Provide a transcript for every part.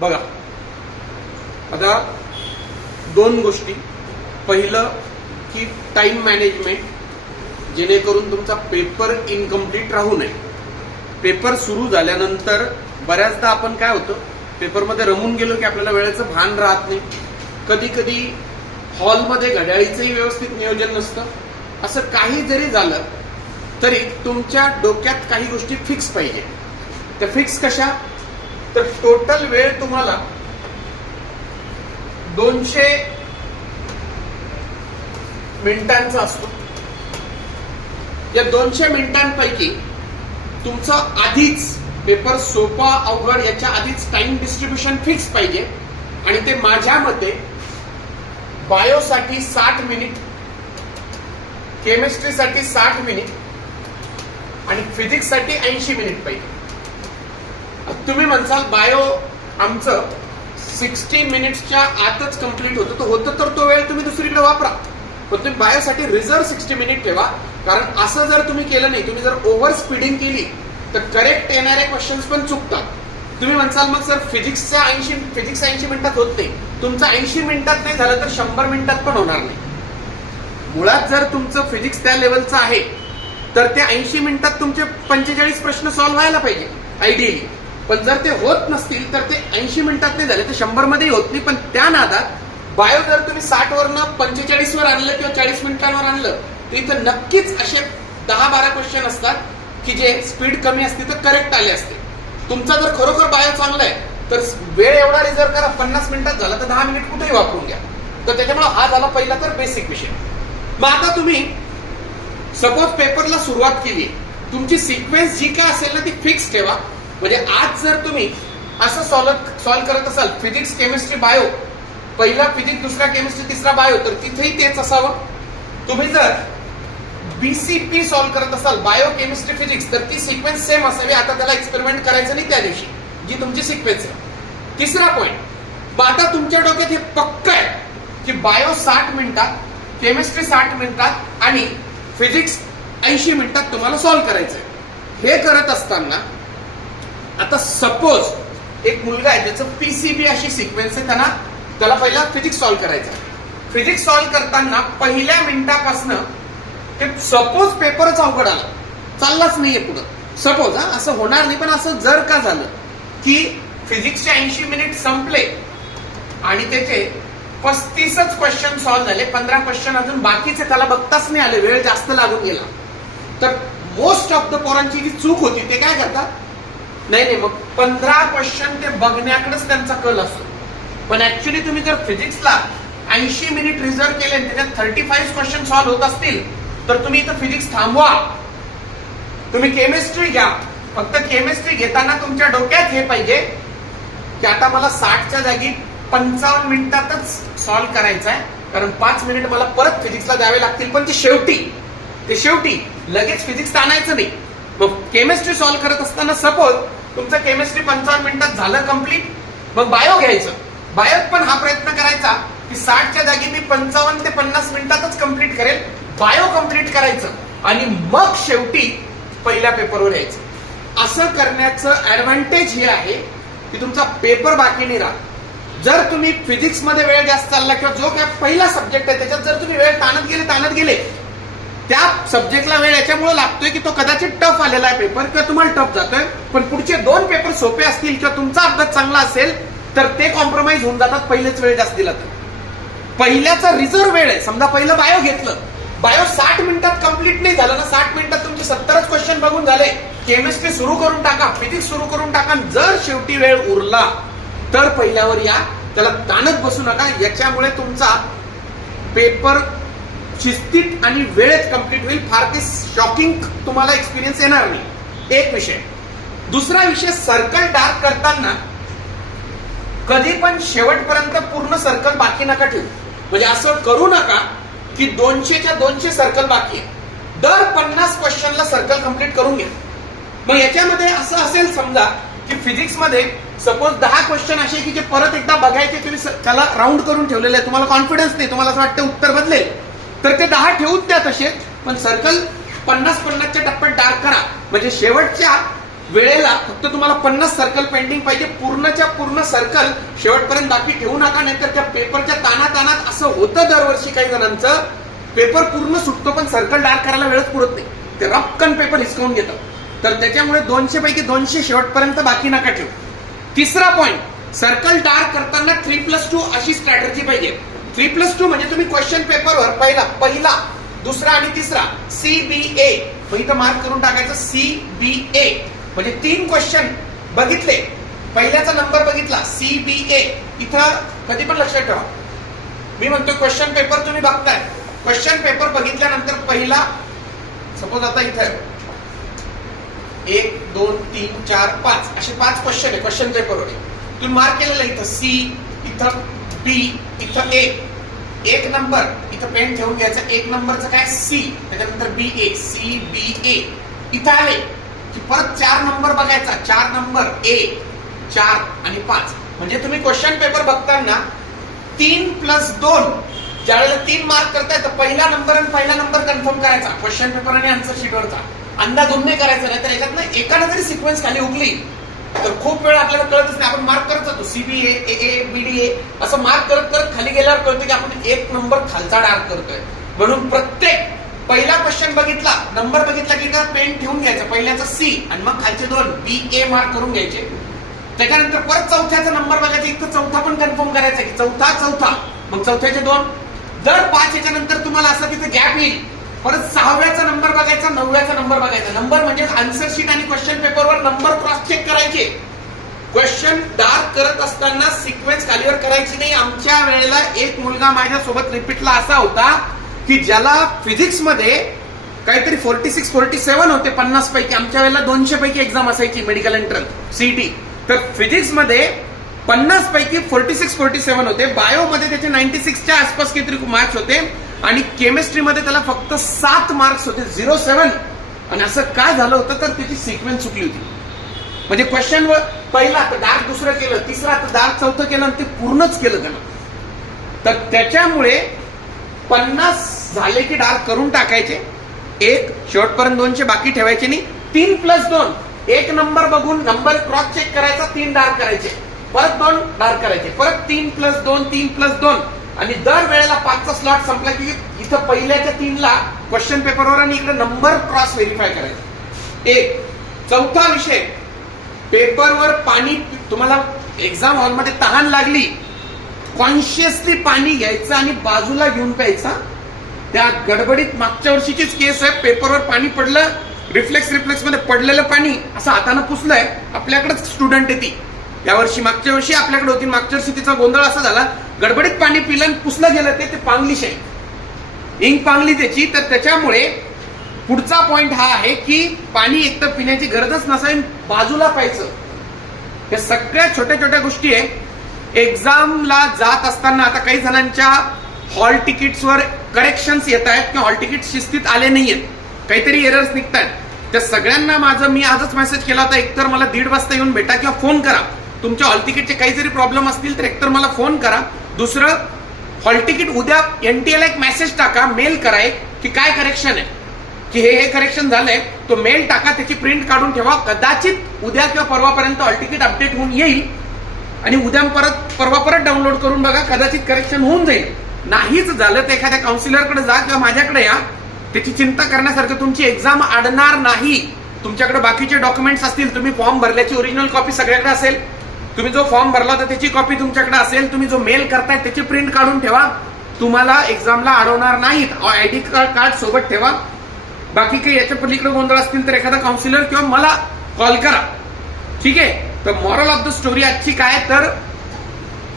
बघा. आता दोन गोष्टी. पहिलं की टाइम मॅनेजमेंट जेणेकरून तुमचा पेपर इनकम्प्लीट राहू नये. पेपर सुरू झाल्यानंतर बऱ्याचदा आपण काय होतं पेपरमध्ये रमून गेलो की आपल्याला वेळेचं भान राहत नाही. कधी कधी हॉलमध्ये घड्याळीचंही व्यवस्थित नियोजन नसतं. असं काही जरी झालं तरी तुमच्या डोक्यात काही गोष्टी फिक्स पाहिजे. त्या फिक्स कशा? तर टोटल वेळ तुम्हाला दोनशे मिनिटांचा असतो. या दोनशे मिनिटांपैकी तुमचा आधीच पेपर सोपा अवघड याच्या आधीच टाइम डिस्ट्रीब्युशन फिक्स पाहिजे. आणि ते माझ्या मते बायोसाठी साठ मिनिट केमिस्ट्रीसाठी साठ मिनिट आणि फिजिक्ससाठी ऐंशी मिनिट पाहिजे. तुम्ही म्हणसाल बायो आमचं सिक्स्टी मिनिट्सच्या आतच कंप्लीट होतं. तर होतं तर तो वेळ तुम्ही दुसरीकडे वापरा. पण तुम्ही बायोसाठी रिझर्व सिक्स्टी मिनिट ठेवा. कारण असं जर तुम्ही केलं नाही तुम्ही जर ओव्हर स्पीडिंग केली तर करेक्ट येणारे क्वेश्चन्स पण चुकतात. तुम्ही म्हणसाल मग सर फिजिक्सच्या ऐंशी फिजिक्स ऐंशी मिनिटात होत नाही. तुमचं ऐंशी मिनिटात नाही झालं तर शंभर मिनिटात पण होणार नाही. मुळात जर तुमचं फिजिक्स त्या लेवलचं आहे तर ते ऐंशी मिनिटात तुमचे पंचेचाळीस प्रश्न सॉल्व्ह व्हायला पाहिजे आयडियली पण जर ते होत नसतील तर ते ऐंशी मिनिटात नाही झाले तर शंभरमध्ये होत नाही. पण त्या नादात बायो जर तुम्ही साठ वरनं पंचेचाळीस वर आणलं किंवा चाळीस मिनिटांवर आणलं तर इथं नक्कीच असे दहा बारा क्वेश्चन असतात की जे स्पीड कमी असते तर करेक्ट आले असते. तुमचा जर खरोखर बायो चांगला आहे तर वेळ एवढा रिझर्व करा पन्नास मिनिटात झाला तर दहा मिनिट कुठेही वापरून घ्या. तर त्याच्यामुळे हा झाला पहिला तर बेसिक विषय. मग आता तुम्ही सपोज पेपरला सुरुवात केली तुमची सिक्वेन्स जी काय असेल ना ती फिक्स ठेवा. म्हणजे आज जर तुम्ही असं सॉल्व सॉल्व करत असाल फिजिक्स केमिस्ट्री बायो पहिला फिजिक्स दुसरा केमिस्ट्री तिसरा बायो तर तिथेही तेच असावं. तुम्ही जर बीसीपी सॉल्व करत असाल बायो केमिस्ट्री फिजिक्स तर ती सिक्वेन्स सेम असावी. आता त्याला एक्सपेरिमेंट करायचं नाही त्या दिवशी जी तुमची सिक्वेन्स आहे. तिसरा पॉईंट मग आता तुमच्या डोक्यात हे पक्क आहे की बायो साठ मिनिटात केमिस्ट्री साठ मिनिटात आणि फिजिक्स ऐंशी मिनिटात तुम्हाला सॉल्व्ह करायचं आहे हे करत असताना आता सपोज एक मुलगा आहे ज्याचं पीसीबी अशी सिक्वेन्स आहे त्यांना त्याला पहिला फिजिक्स सॉल्व्ह करायचा आहे. फिजिक्स सॉल्व्ह करताना पहिल्या मिनिटापासनं ते सपोज पेपरच अवघड आला. चाललाच नाहीये पुढं. सपोज हा असं होणार नाही पण असं जर का झालं की फिजिक्सचे ऐंशी मिनिट संपले आणि त्याचे पस्तीसच क्वेश्चन सॉल्व्ह झाले पंधरा क्वेश्चन अजून बाकीचे त्याला बघताच नाही आले वेळ जास्त लागून गेला. तर मोस्ट ऑफ द पोरांची जी चूक होती ते काय करतात? नाही नाही मग पंधरा क्वेश्चन ते बघण्याकडेच त्यांचा कल असतो. पण ऍक्च्युली तुम्ही जर फिजिक्सला ऐंशी मिनिट रिझर्व केले त्याच्यात थर्टी फाईव्ह क्वेश्चन सॉल्व्ह होत असतील तर तुम्ही इथं फिजिक्स थांबवा. तुम्ही केमिस्ट्री घ्या. फक्त केमिस्ट्री घेताना तुमच्या डोक्यात हे पाहिजे की आता मला साठच्या जागी पंचावन्न मिनिटातच सॉल्व्ह करायचं आहे. कारण पाच मिनिट मला परत फिजिक्सला द्यावे लागतील पण ते शेवटी ते शेवटी लगेच फिजिक्स आणायचं नाही. मग केमिस्ट्री सॉल्व्ह करत असताना सपोज तुमचं केमिस्ट्री पंचावन्न मिनिटात झालं कंप्लीट मग बायो घ्यायचं. बायोत पण हा प्रयत्न करायचा की साठच्या जागी मी पंचावन्न ते पन्नास मिनिटातच कंप्लीट करेल. बायो कंप्लीट करायचं. आणि मग शेवटी पहिल्या पेपरवर यायचं. असं करण्याचं ऍडव्हान्टेज हे आहे की तुमचा पेपर बाकी नाही राहत. जर तुम्ही फिजिक्समध्ये वेळ जास्त चालला किंवा जो काय पहिला सब्जेक्ट आहे त्याच्यात जर तुम्ही वेळ ताणत गेले ताणत गेले त्या सब्जेक्टला वेळ याच्यामुळे लागतोय की तो कदाचित टफ आलेला आहे पेपर किंवा तुम्हाला टफ जातोय. पण पुढचे दोन पेपर सोपे असतील किंवा तुमचा अभ्यास चांगला असेल तर ते कॉम्प्रोमाइज होऊन जातात पहिलेच वेळ जास्त दिला तर. पहिल्याचा रिझर्व वेळ आहे. समजा पहिलं बायो घेतलं. बायो साठ मिनिटात कंप्लीट नाही झालं ना साठ मिनिटात तुमचे सत्तरच क्वेश्चन बघून झाले. केमिस्ट्री सुरू करून टाका फिजिक्स सुरू करून टाका जर शेवटी वेळ उरला तर पहिल्यावर या. त्याला ताणत बसू नका. याच्यामुळे तुमचा पेपर शिस्तीत आणि वेळेत कंप्लीट होईल फार ते शॉकिंग तुम्हाला एक्सपिरियन्स येणार नाही. एक विषय. दुसरा विषय सर्कल डार्क करताना कधी पण शेवटपर्यंत पूर्ण सर्कल बाकी नका ठेवू. म्हणजे असं करू नका की दोनशेच्या दोनशे सर्कल बाकी आहे. दर पन्नास क्वेश्चनला सर्कल कंप्लीट करून घ्या. मग याच्यामध्ये असं असेल समजा की फिजिक्समध्ये सपोज दहा क्वेश्चन असे की जे परत एकदा बघायचे तुम्ही त्याला राऊंड करून ठेवलेले आहे तुम्हाला कॉन्फिडन्स नाही तुम्हाला असं वाटतं उत्तर बदलेल. तर ते दहा ठेवून द्या तसे पण सर्कल पन्नास पन्नासच्या टप्प्यात डार्क करा. म्हणजे शेवटच्या वेळेला फक्त तुम्हाला पन्नास सर्कल पेंडिंग पाहिजे. पूर्णच्या पूर्ण सर्कल शेवटपर्यंत बाकी ठेवू नका नाहीतर त्या पेपरच्या ताना तानात असं होतं दरवर्षी काही जणांचं पेपर पूर्ण सुटतो पण सर्कल डार्क करायला वेळच पुरत नाही. ते रक्कन पेपर हिसकावून घेतात. तर त्याच्यामुळे दोनशे पैकी दोनशे शेवटपर्यंत बाकी नका ठेवू. तिसरा पॉईंट सर्कल डार्क करताना थ्री प्लस टू अशी स्ट्रॅटर्जी पाहिजे. थ्री प्लस टू म्हणजे तुम्ही क्वेश्चन पेपरवर पहिला पहिला दुसरा आणि तिसरा सी बी ए इथं मार्क करून टाकायचं सी बी ए म्हणजे तीन क्वेश्चन बघितले. पहिल्याचा नंबर बघितला सी बी ए इथं कधी पण लक्षात ठेवा. मी म्हणतो क्वेश्चन पेपर तुम्ही बघताय. क्वेश्चन पेपर बघितल्यानंतर पहिला सपोज आता इथं एक दोन तीन चार पाच. असे पाच क्वेश्चन आहे क्वेश्चन पेपरवर तुम्ही मार्क केलेलं आहे इथं सी इथं बी इथं ए एक नंबर इथं पेन ठेवून घ्यायचा. एक नंबरचं काय? सी त्याच्यानंतर बी ए सी बी ए इथं आले की परत चार नंबर बघायचा. चार नंबर ए चार आणि पाच. म्हणजे तुम्ही क्वेश्चन पेपर बघताना तीन प्लस दोन ज्यावेळेला तीन मार्क करताय तर पहिला नंबर आणि पहिला नंबर कन्फर्म करायचा. क्वेश्चन पेपर आणि आन्सर शीटवरचा अंदाज नाही करायचा नाही तर याच्यात एकानं जरी सिक्वेन्स खाली उगली तर खूप वेळ आपल्याला कळतच नाही. आपण मार्क करत जातो. सीबीए ए ए बीडी ए असं मार्क करत करत खाली गेल्यावर कळतं की आपण एक नंबर खालचा डार्क करतोय. म्हणून प्रत्येक पहिला क्वेश्चन बघितला नंबर बघितला की का पेन ठेवून घ्यायचा. पहिल्याचा सी आणि मग खालचे दोन बी ए मार्क करून घ्यायचे. त्याच्यानंतर परत चौथ्याचा नंबर बघायचा. इतकं चौथा पण कन्फर्म करायचा की चौथा चौथा. मग चौथ्याचे दोन. दर पाच याच्यानंतर तुम्हाला असं तिथे गॅप येईल. परत सहाव्याचा नंबर बघायचा नवव्याचा नंबर बघायचा. नंबर म्हणजे आन्सर शीट आणि क्वेश्चन पेपरवर नंबर क्रॉस चेक करायचे. क्वेश्चन डार्क करत असताना सिक्वेन्स खालीवर करायची नाही. आमच्या वेळेला एक मुलगा माझ्या सोबत रिपीटला असा होता की ज्याला फिजिक्समध्ये काहीतरी फोर्टी सिक्स फोर्टी सेव्हन होते पन्नास पैकी. आमच्या वेळेला दोनशे पैकी एक्झाम असायची मेडिकल एंट्रन्स सीईटी तर फिजिक्समध्ये पन्नास पैकी फोर्टी सिक्स फोर्टी सेव्हन होते. बायो मध्ये त्याचे नाईन्टी सिक्सच्या आसपास काहीतरी मार्क्स होते. आणि केमिस्ट्रीमध्ये त्याला फक्त सात मार्क्स होते झिरो सेव्हन आणि असं काय झालं होतं तर त्याची सिक्वेन्स चुकली होती. म्हणजे क्वेश्चन पहिला तर डार्क दुसरं केलं तिसरा तर डार्क चौथं केलं आणि ते पूर्णच केलं त्यानं. तर त्याच्यामुळे पन्नास झाले की डार्क करून टाकायचे. एक शेवटपर्यंत दोनशे बाकी ठेवायचे नाही. तीन प्लस दोन. एक नंबर बघून नंबर क्रॉस चेक करायचा तीन डार्क करायचे. परत दोन डार्क करायचे. परत तीन प्लस दोन तीन प्लस दोन. आणि दर वेळेला पाचचा स्लॉट संपला की इथं पहिल्याच्या तीनला क्वेश्चन पेपरवर आणि इकडे नंबर क्रॉस व्हेरीफाय करायचा. एक. चौथा विषय. पेपरवर पाणी तुम्हाला एक्झाम हॉलमध्ये तहान लागली. कॉन्शियसली पाणी घ्यायचं आणि बाजूला घेऊन प्यायचा. त्या गडबडीत मागच्या वर्षीचीच केस आहे. पेपरवर पाणी पडलं रिफ्लेक्स रिफ्लेक्समध्ये पडलेलं पाणी असं हातानं पुसलंय. आपल्याकडेच स्टुडंट आहे ती. वर्षी मागच्या वर्षी आपल्याकडे होती. मागच्या वर्षी तिचा गोंधळ असा झाला. गडबडीत पाणी पिलं पुसलं गेलं ते ते पांगली शाई इंक पांगली त्याची तर त्याच्यामुळे पुढचा पॉइंट हा आहे की पाणी एकतर पिण्याची गरजच नसावी बाजूला प्यायचं. या सगळ्या छोट्या छोट्या गोष्टी आहे. एक्झामला जात असताना आता काही जणांच्या हॉल तिकीट्सवर करेक्शन्स येत आहेत किंवा हॉल तिकीट शिस्तीत आले नाही आहेत काहीतरी एरर्स निघत आहेत त्या सगळ्यांना माझं मी आजच मेसेज केला होता एकतर मला दीड वाजता येऊन भेटा किंवा फोन करा. तुमच्या हॉल तिकीटचे काही जरी प्रॉब्लेम असतील तर एकतर मला फोन करा. दुसरं हॉल तिकीट उद्या एन टी एल एक मेसेज टाका मेल करा एक की काय करेक्शन आहे. की हे हे करेक्शन झालंय तो मेल टाका त्याची प्रिंट काढून ठेवा. कदाचित उद्या किंवा परवापर्यंत हॉल तिकीट अपडेट होऊन येईल. आणि उद्या परत परवा परत डाउनलोड करून बघा कदाचित करेक्शन होऊन जाईल. नाहीच झालं तर एखाद्या काउन्सिलरकडे जा किंवा माझ्याकडे या. त्याची चिंता करण्यासारखं तुमची एक्झाम अडणार नाही. तुमच्याकडे बाकीचे डॉक्युमेंट्स असतील तुम्ही फॉर्म भरल्याची ओरिजिनल कॉपी सगळ्याकडे असेल. तुम्ही जो फॉर्म भरला होता त्याची कॉपी तुमच्याकडे असेल तुम्ही जो मेल करताय त्याची प्रिंट काढून ठेवा. तुम्हाला एक्झामला अडवणार नाहीत. आयडी कार्ड सोबत ठेवा. बाकी काही याच्या पलीकडे गोंधळ असतील तर एखादा काउन्सिलर किंवा मला कॉल करा. ठीक आहे? तर मॉरल ऑफ द स्टोरी आजची काय तर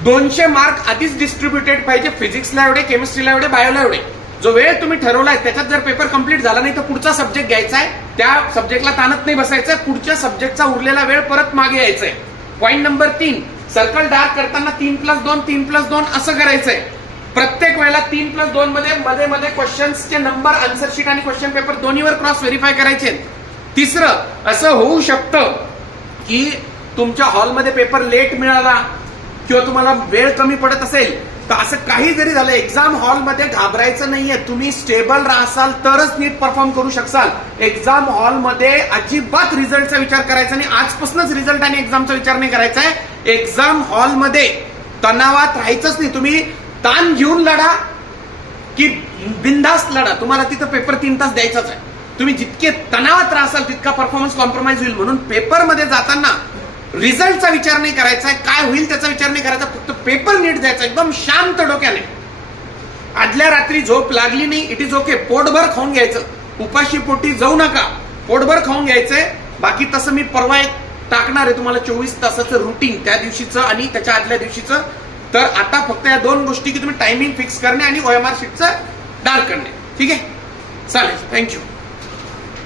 दोनशे मार्क आधीच डिस्ट्रीब्युटेड पाहिजे. फिजिक्सला एवढे केमिस्ट्रीला एवढे बायोला एवढे. जो वेळ तुम्ही ठरवलाय त्याच्यात जर पेपर कंप्लीट झाला नाही तर पुढचा सब्जेक्ट घ्यायचा आहे. त्या सब्जेक्टला ताणत नाही बसायचं. पुढच्या सब्जेक्टचा उरलेला वेळ परत मागे यायचा आहे पॉईंट नंबर तीन सर्कल डार्क करताना तीन प्लस दोन तीन प्लस दोन असं करायचंय. प्रत्येक वेळेला तीन प्लस दोन मध्ये मध्ये मध्ये क्वेश्चन्सचे नंबर आन्सर शीट आणि क्वेश्चन पेपर दोन्हीवर क्रॉस व्हेरीफाय करायचे. तिसरं असं होऊ शकतं की तुमच्या हॉलमध्ये पेपर लेट मिळाला किंवा तुम्हाला वेळ कमी पडत असेल तर असं काही जरी झालं एक्झाम हॉलमध्ये घाबरायचं नाहीये. तुम्ही स्टेबल राहसाल तरच नीट परफॉर्म करू शकाल एक्झाम हॉलमध्ये अजिबात रिझल्टचा विचार करायचा नाही. आजपासूनच रिझल्ट आणि एक्झामचा विचार नाही करायचा आहे. एक्झाम हॉलमध्ये तणावात राहायचंच नाही. तुम्ही ताण घेऊन लढा की बिंदास लढा. तुम्हाला तिथं पेपर तीन तास द्यायचाच आहे. तुम्ही जितके तणावात राहसाल तितका परफॉर्मन्स कॉम्प्रोमाइज होईल म्हणून पेपरमध्ये जाताना रिझल्टचा विचार नाही करायचा आहे काय होईल त्याचा विचार नाही करायचा फक्त पेपर नीट द्यायचा एकदम शांत डोक्याने. आदल्या रात्री झोप लागली नाही इट इज ओके पोटभर खाऊन घ्यायचं. उपाशी पोटी जाऊ नका पोटभर खाऊन घ्यायचंय. बाकी तसं मी परवा एक टाकणार आहे तुम्हाला चोवीस तासाचं रुटीन त्या दिवशीचं आणि त्याच्या आदल्या दिवशीचं. तर आता फक्त या दोन गोष्टी की तुम्ही टायमिंग फिक्स करणे आणि ओएमआर शीटचं डार्क करणे. ठीक आहे? चालेल थँक्यू